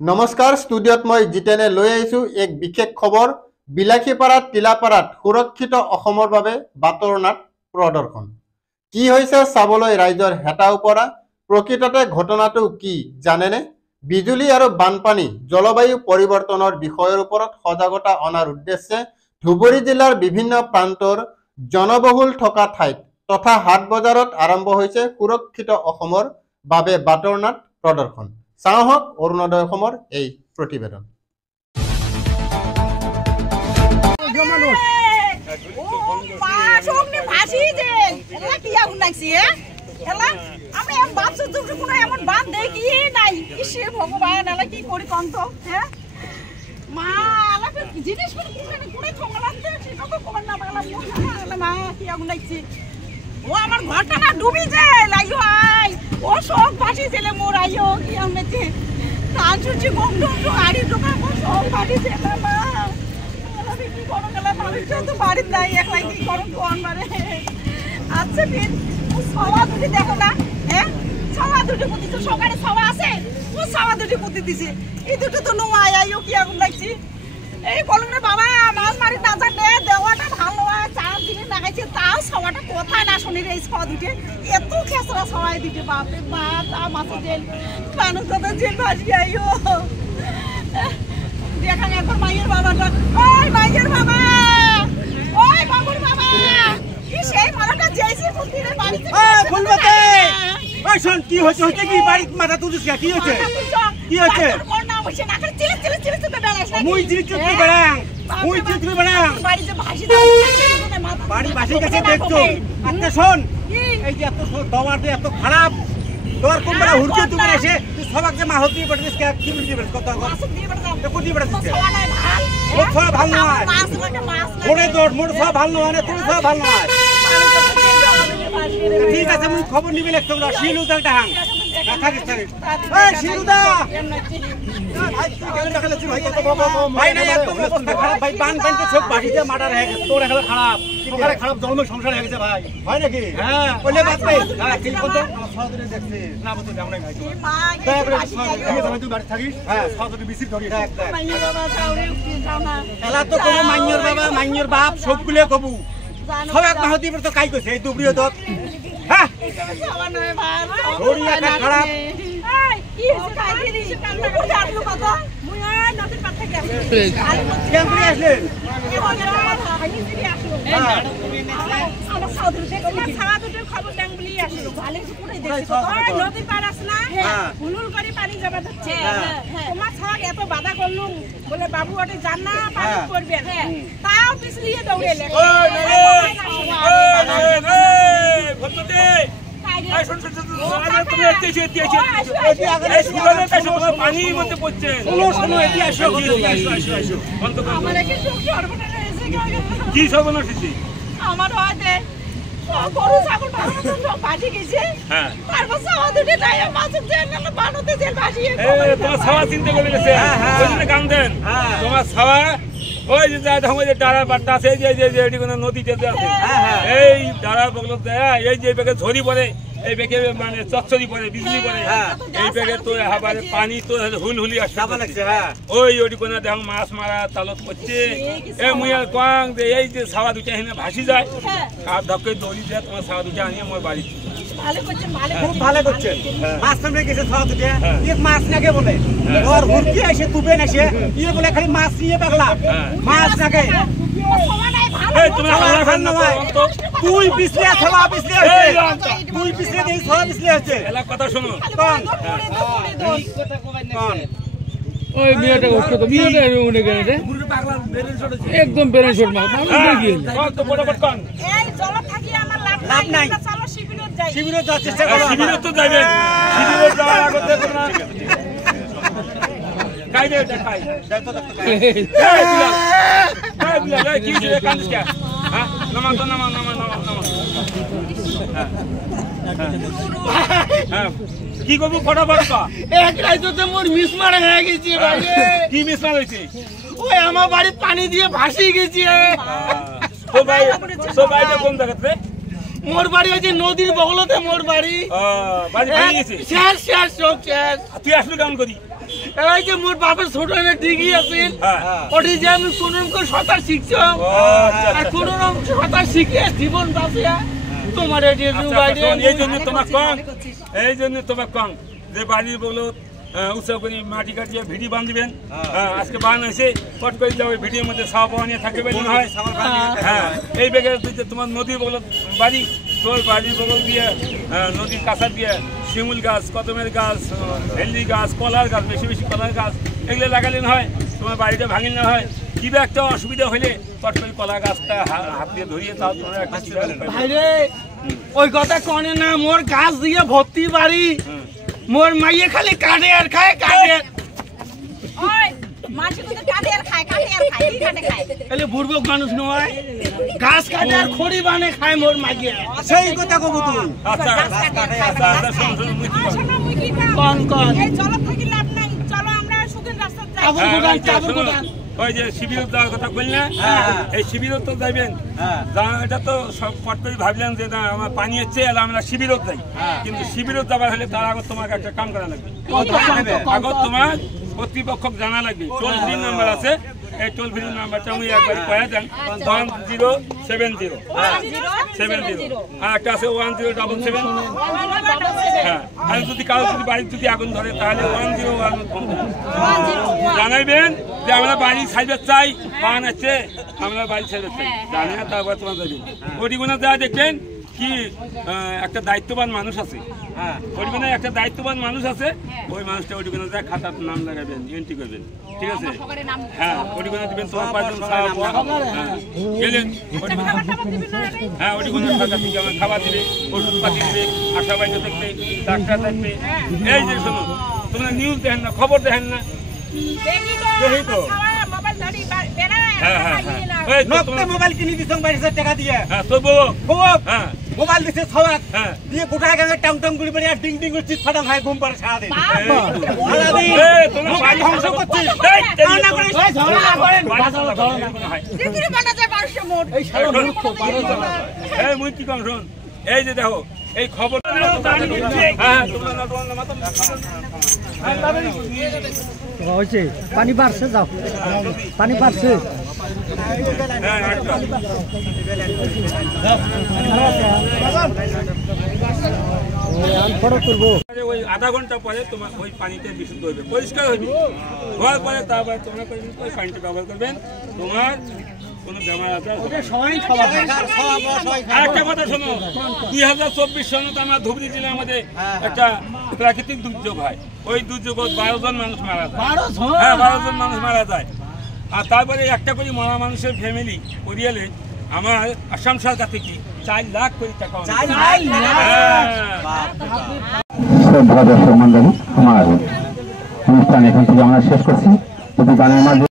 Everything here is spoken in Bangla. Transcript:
নমস্কাৰ ষ্টুডিঅ'ত মই জিতেনে লৈ আহিছোঁ এক বিশেষ খবৰ বিলাসীপাৰাত টিলাপাৰাত সুৰক্ষিত অসমৰ বাবে বাতৰনাট প্ৰদৰ্শন কি হৈছে চাবলৈ ৰাইজৰ হেতা উপৰা প্ৰকৃততে ঘটনাটো কি জানেনে বিজুলী আৰু বানপানী জলবায়ু পৰিৱৰ্তনৰ বিষয়ৰ ওপৰত সজাগতা অনাৰ উদ্দেশ্যে ধুবুৰী জিলাৰ বিভিন্ন প্ৰান্তৰ জনবহুল থকা ঠাইত তথা হাট বজাৰত আৰম্ভ হৈছে সুৰক্ষিত অসমৰ বাবে বাতৰনাট প্ৰদৰ্শন সাহক অৰুণোদয় অসমৰ এই প্ৰতিবেদন ও আমার ঘরটা না ডুবি যায় লাইও আই ও সব পাশে ছেলে মোর আইও কি আমনেতে কাল সুচি গম ডম তো আড়ি দোকান ও সব পাশে ছেলে মা আমি কি করব গেলা ভাবি তো বাড়ি নাই একলাই কি করব কোন মারে আচ্ছা দিন ও সওয়া দুটি দেখো না হ্যাঁ সওয়া দুটি পুতি তো সকালে সওয়া আছে ও সওয়া দুটি পুতি দিছে এই দুটো তো নো আইও কি আগুন লাগছি এই বলুন রে বাবা মাছ মারি না জানে দেওয়াটা ভালো হয় চার দিনে লাগাইছে তাও সওয়াটা কোথায় না শুনি রে সওয়া দুটে এত খেসরা সওয়াই দিতে বাপ রে বাপ তা মাছ জেল মানুষ কত জেল ভাসি আইও দেখা একবার মাইয়ের বাবাটা ওই মাইয়ের বাবা ওই বাবুর বাবা কি সেই মারাটা জেইছে ফুলতিরে বাড়িতে ফুলবাতে ওই শুন কি হচ্ছে হচ্ছে কি বাড়ি মাথা তুলিস কি হচ্ছে কি হচ্ছে বসে না করে চিলে চিলে চিলে চিলে বেলাস না মুই জিলি চুপি বেড়াং মুই চুপি বেড়াং বাড়িতে ভাসি দাও বাড়ি ভাসি গেছে দেখছো আচ্ছা শোন এই যে এত দওয়ার দিয়ে এত খারাপ তোর কোন বড় হুড়কে তুমি এসে তুই সবাক যে মাহত দিয়ে পড়ছিস কি বলি দিবেন কত মাছ দিয়ে দাও তো কোটি বড় দিছিস সওয়া নাই ভাল ও সব ভালো নয় মাছ লাগে মাছ মোড়ে দৌড় মোড় সব ভালো নয় না তুমি সব ভালো নয় ঠিক আছে মুই খবর নিবি লাগতো না শিলু দালটা হাং থাকিস থাকিস এই শিলুদা ভাই না একদম অবস্থা খারাপ ভাই বান বান তো সব বাড়িতে মার্ডার হয়ে গেছে তোর এখন খারাপ তোর খারাপ জন্মের সংসার হয়ে গেছে ভাই হয় নাকি হ্যাঁ বলে বাদ ভাই হ্যাঁ ঠিক বলতো সহদরে দেখছিস না বলতো আমরা ভাই দয়া করে তুই বাড়ি থাকিস হ্যাঁ সহদরে বিসির ধরিস মাইয়ের বাবা যাওরে উঠি যাও না এলা তো কোনো মাইয়ের বাবা মাইয়ের বাপ সবগুলো কবু সব এক মাহতি তো কাই কইছে এই দুবরিও দত হ্যাঁ সওয়া নয় ভাল ধরিয়া খারাপ এই কি হইছে কাই দিলি কোথা আসলো কথা মুই আর নদীর পার থেকে আসি কেন করে আসলেন এই বগের কথা হাই দিলি আসলো আমার সাউদুর দেখো না সাউদুর খবর দেন বলি আসলো ভালো কিছু করে দেখছি ওই নদীর পার আস না হুলুল করে পানি জমা হচ্ছে তোমার ছাগ এত বাধা করলুম বলে বাবু ওটা জান না পানি পড়বে তাও পিছলিয়ে দৌড়েলে পানির মধ্যে পড়ছে কি সর্বনাশ আমার হয়তো গরু ছাগল ভাসি গেছে তারপর সাওয়া দুটি নাই মাছের জেল গেল বানুতে জেল ভাসিয়ে তোমার ছাওয়া চিন্তা করে গেছে ওই জন্য গান দেন তোমার ছাওয়া ওই যে আমাদের ডাড়ার বাট্টা আছে যে কোনো নদীতে আছে এই ডাড়ার বগল দেয় এই যে বেগে ঝরি পড়ে এই বেগে মানে চচ্চরি পড়ে বিজলি পড়ে এই বেগে তো হাবারে পানি তো হুলহুলি আসছে ওই ওটি কোনা দেখ মাছ মারা তালত করছে এ মুইয়া কং যে এই যে ছাওয়া দুটা এখানে ভাসি যায় আর ধক্কে দড়ি দিয়ে তোমার ছাওয়া দুটা আনিয়ে আমার বাড়ি খুব ভালো করছেন মাছ সামনে গেছে ছাওয়া দুটা এক মাছ নাকে বলে ওর হুড়কি এসে তুবে এসে ইয়ে বলে খালি মাছ নিয়ে পাগলা মাছ নাকে তুই পিছলে ছাওয়া পিছলে আছে তুই পিছলে দেই ছাওয়া পিছলে আছে এলা কথা শোনো কোন ওই মিয়াটা উঠতো তো মিয়াটা উনি গেলে রে একদম ব্যালেন্স শট মার দেখি কত বড় বড় কোন এই জল থাকি আমার লাভ নাই চলো শিবিরত যাই শিবিরত যাওয়ার চেষ্টা করো শিবিরত তো যাবেন শিবিরত যাওয়ার আগে দেখো না কাই দে কাই এই বিলা কি যে কান্দিস কে হ্যাঁ নামা তো নামা হ্যাঁ কি করব ফটাফট কা এক রাইতে মোর মিস মারা হয়ে গেছে ভাই কি মিস না হইছে ওই আমার বাড়ি পানি দিয়ে ভাসি গেছে তো ভাই কোন জায়গাতে মোর বাড়ি ওই যে নদীর বগলতে মোর বাড়ি। বাড়ি ভেঙে গেছে। শেষ শেষ সব শেষ। তুই আসলে কেমন করি? এই যে মোর বাপের ছোট একটা ডিগি আছে, ওটি যে আমি কোন করে সাঁতার শিখছিলাম, আর কোন সাঁতার শিখে জীবন বাঁচিয়া তোমার এই জন্য তোমার কম, এই জন্য তোমার কম যে বাড়ি বলো উৎসব করে মাটি কাটিয়ে ভিডি বাঁধবেন। আজকে বান হয়েছে পট করে যাবে ভিডিওর মধ্যে সাওয়া পাওয়া নিয়ে থাকবে বেশি হয়। হ্যাঁ এই বেগে তোমার নদীর বগল বাড়ি, তোর বাড়ির বগল দিয়ে নদীর কাছার দিয়ে শিমুল গাছ, কদমের গাছ, ভেন্ডি গাছ, কলার গাছ, বেশি বেশি কলার গাছ এগুলো লাগালে হয়, তোমার বাড়িটা ভাঙিল না হয়। কিবা একটা অসুবিধা হলে পট করে কলা গাছটা হাত দিয়ে ধরিয়ে তাও তোমার একটা ভাইরে ওই কথা কনে না, মোর গাছ দিয়ে ভর্তি বাড়ি, মোর মাইয়ে খালি কাটে আর খায় কাটে। ওই মাছি কত কাটে আর খায় কি কাটে খায়? এলে বুড়বক মানুষ নয়, গাছ কাটে আর খড়ি বানে খায় মোর মাইয়ে। সেই কথা কব তুই। আচ্ছা শোনো মুই কি কাম? কোন এই চলো থাকি লাভ নাই, চলো আমরা সুখের রাস্তা যাই। কাপড় গোদান কাপড় গোদান। ওই যে শিবির যাওয়ার কথা বললেন, এই শিবিরও তো যাইবেন। এটা তো সব পট করে ভাবলেন যে না আমার পানি হচ্ছে এলে আমরা শিবিরও যাই, কিন্তু শিবিরও যাবার হলে তার আগত তোমাকে একটা কাম করা লাগবে। আগত তোমার কর্তৃপক্ষ জানা লাগবে। টোল ফ্রি নাম্বার আছে, এই টোল ফ্রি নাম্বারটা আমি একবার কয়ে দেন, 1070 আর একটা আছে 1077। হ্যাঁ, আর যদি কারো যদি বাড়ির যদি আগুন ধরে তাহলে 101 ফোন জানাইবেন যে আমরা বাড়ি সাইডে চাই, পান আছে আমরা বাড়ি সাইডে চাই, জানিয়ে তারপর তোমার যাবেন। ওটিগুলো যা দেখবেন কি একটা দায়িত্ববান মানুষ আছে, ওটিগুলো একটা দায়িত্ববান মানুষ আছে, ওই মানুষটা ওটিগুলো যা খাতার নাম লাগাবেন, এন্ট্রি করবেন, ঠিক আছে? হ্যাঁ ওটিগুলো দিবেন তোমার পাঁচজন গেলেন, হ্যাঁ ওটিগুলো সরকার থেকে আমার খাবার দিবে, ওষুধপাতি দিবে, আশা বাইরে থাকবে, ডাক্তার থাকবে। এই যে শোনো, তোমরা নিউজ দেখেন না, খবর দেখেন না? দেখি তো। মোবাইল কিনে দিছ 22,000 টাকা দিয়ে। হ্যাঁ তো বউ হ্যাঁ মোবাইল দিছে সবাক দিয়ে গোটা গাঙে টাং টাং করে বেরিয়ে ডিং ডিং করে চিৎ ফাটাং খায় ঘুম পারে সারা দিন। তোমরা মোবাইল ধ্বংস করছিস। না করে ঝগড়া করেন দিদির বানা যায় 1200 মোট। এই সারা মূর্খ পারো না। এই মুই কি কম শোন, এই যে দেখো এই খবর হ্যাঁ তোমরা হয়েছে পানি বাড়ছে, যাও পানি বাড়ছে। ওই আধা ঘন্টা পরে তোমার ওই পানিতে বিশুদ্ধ হইবে, পরিষ্কার হইবে, হওয়ার পরে তারপরে তোমরা ওই পানিটা ব্যবহার করবেন, তোমার কোনো বেমার আজার হবে না। আরেকটা কথা শোনো, 2024 সনে আমার ধুবড়ী জেলার মধ্যে একটা প্রাকৃতিক দুর্যোগ হয়, ওই দুর্যোগে 12 জন মানুষ মারা যায়। হ্যাঁ 12 জন মানুষ মারা যায়। আর তারপরে একটা করে মরা মানুষের ফ্যামিলি পরিয়ালে আমার আসাম সরকার থেকে 4 লাখ কোটি টাকা। দর্শক মন্ডলী, আমার অনুষ্ঠান এখান থেকে আমরা শেষ করছি। গানের মাঝে